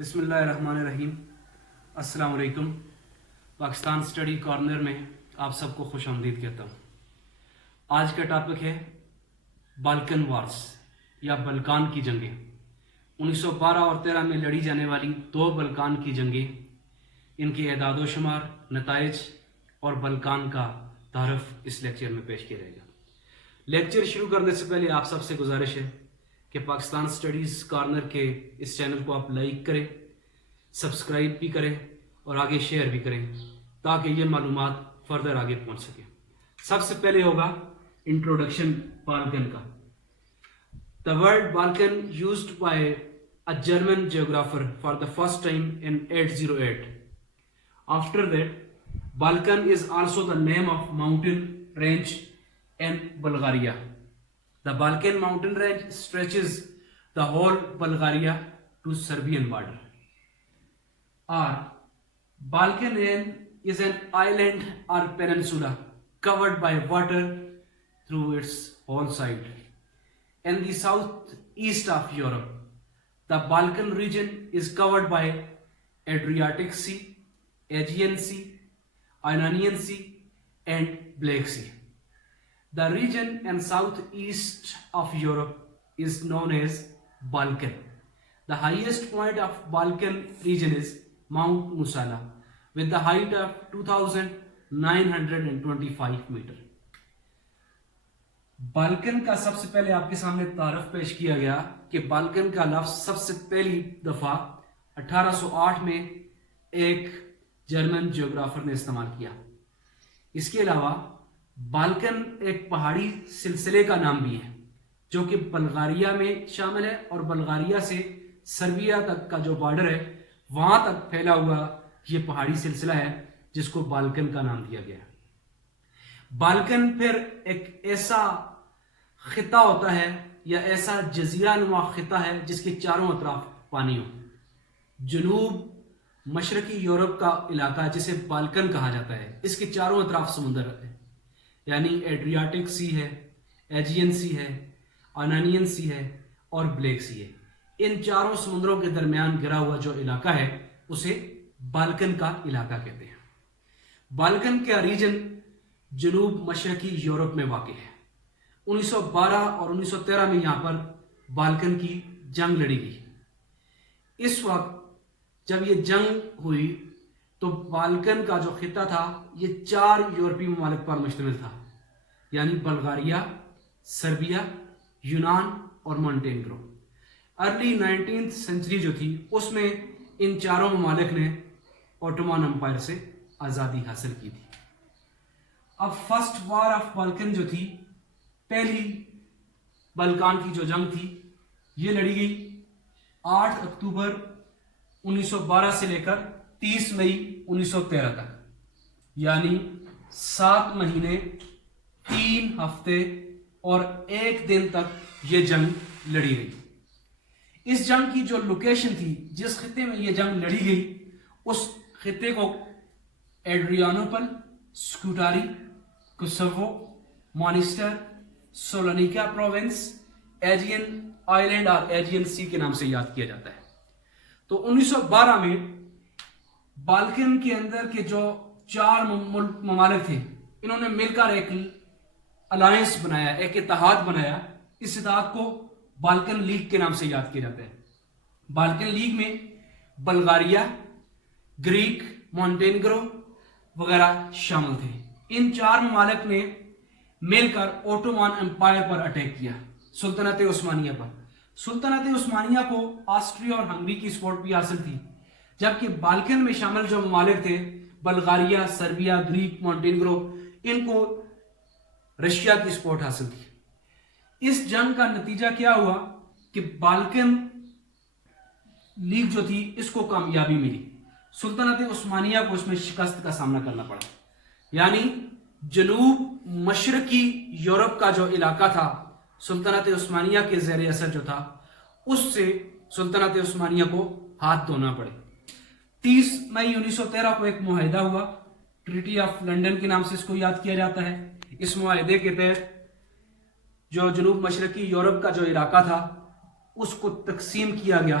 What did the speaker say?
بسم اللہ الرحمن الرحیم. السلام علیکم. پاکستان اسٹڈی کارنر میں آپ سب کو خوش آمدید کہتا ہوں. آج کا ٹاپک ہے بالکن وارز یا بلکان کی جنگیں. 1912 اور 13 میں لڑی جانے والی دو بلکان کی جنگیں، ان کے اعداد و شمار، نتائج اور بلکان کا تعارف اس لیکچر میں پیش کیا جائے گا. لیکچر شروع کرنے سے پہلے آپ سب سے گزارش ہے کہ پاکستان اسٹڈیز کارنر کے اس چینل کو آپ لائک کریں، سبسکرائب بھی کریں اور آگے شیئر بھی کریں تاکہ یہ معلومات فردر آگے پہنچ سکے. سب سے پہلے ہوگا انٹروڈکشن بالکن کا. The word Balkan used by a German geographer for the first time in 808. After that, Balkan is also the name of mountain range in Bulgaria. The Balkan mountain range stretches the whole Bulgaria to Serbian border. Or Balkan is an island or peninsula covered by water through its whole side. In the southeast of Europe, the Balkan region is covered by Adriatic Sea, Aegean Sea, Ionian Sea, and Black Sea. The region in southeast of Europe is known as Balkan. The highest point of Balkan region is Mount Musala with the height of 2,925 meter. بالکن کا سب سے پہلے آپ کے سامنے تعارف پیش کیا گیا کہ بالکن کا لفظ سب سے پہلی دفعہ 1808 میں ایک جرمن جیوگرافر نے استعمال کیا. اس کے علاوہ بالکن ایک پہاڑی سلسلے کا نام بھی ہے جو کہ بلغاریہ میں شامل ہے اور بلغاریہ سے سربیا تک کا جو بارڈر ہے وہاں تک پھیلا ہوا یہ پہاڑی سلسلہ ہے جس کو بالکن کا نام دیا گیا. بالکن پھر ایک ایسا خطہ ہوتا ہے یا ایسا جزیرہ نما خطہ ہے جس کے چاروں اطراف پانی ہو. جنوب مشرقی یورپ کا علاقہ جسے بالکن کہا جاتا ہے، اس کے چاروں اطراف سمندر ہے، یعنی ایڈریاٹک سی ہے، ایجین سی ہے، آنانین سی ہے اور بلیک سی ہے. ان چاروں سمندروں کے درمیان گرا ہوا جو علاقہ ہے اسے بالکن کا علاقہ کہتے ہیں. بالکن کا ریجن جنوب مشرقی یورپ میں واقع ہے. 1912 اور 1913 میں یہاں پر بالکن کی جنگ لڑی گئی. اس وقت جب یہ جنگ ہوئی تو بالکن کا جو خطہ تھا یہ 4 یورپی ممالک پر مشتمل تھا، یعنی بلغاریہ، سربیا، یونان اور مونٹینیگرو. ارلی 19th سینچری جو تھی اس میں ان چاروں ممالک نے اوٹومان امپائر سے آزادی حاصل کی تھی. اب فرسٹ وار آف بالکن جو تھی، پہلی بلکان کی جو جنگ تھی یہ لڑی گئی 8 اکتوبر 1912 سے لے کر 30 مئی 1913 تک، یعنی 7 مہینے 3 ہفتے اور 1 دن تک یہ جنگ لڑی گئی. اس جنگ کی جو لوکیشن تھی، جس خطے میں یہ جنگ لڑی گئی، اس خطے کو ایڈریانوپل، سکوٹاری، کوسوو، مانسٹر، سولونیکا پروونس، ایجین آئلینڈ اور ایجین سی کے نام سے یاد کیا جاتا ہے. تو 1912 میں بالکن کے اندر کے جو 4 ممالک تھے انہوں نے مل کر ایک الائنس بنایا، ایک اتحاد بنایا. اس اتحاد کو بالکن لیگ کے نام سے یاد کیا جاتا ہے. بالکن لیگ میں بلغاریہ، گریک، مونٹینیگرو وغیرہ شامل تھے. ان 4 ممالک نے مل کر اوٹومان امپائر پر اٹیک کیا، سلطنت عثمانیہ پر. سلطنت عثمانیہ کو آسٹریا اور ہنگری کی سپورٹ بھی حاصل تھی، جبکہ بالکن میں شامل جو ممالک تھے بلغاریہ، سربیا، گریک، مونٹینیگرو، ان کو رشیا کی سپورٹ حاصل تھی. اس جنگ کا نتیجہ کیا ہوا کہ بالکن لیگ جو تھی اس کو کامیابی ملی. سلطنت عثمانیہ کو اس میں شکست کا سامنا کرنا پڑا، یعنی جنوب مشرقی یورپ کا جو علاقہ تھا سلطنت عثمانیہ کے زیر اثر جو تھا اس سے سلطنت عثمانیہ کو ہاتھ دھونا پڑے. 30 مئی 1913 کو ایک معاہدہ ہوا، ٹریٹی آف لنڈن کے نام سے اس کو یاد کیا جاتا ہے. اس معاہدے کے تحت جو جنوب مشرقی یورپ کا جو علاقہ تھا اس کو تقسیم کیا گیا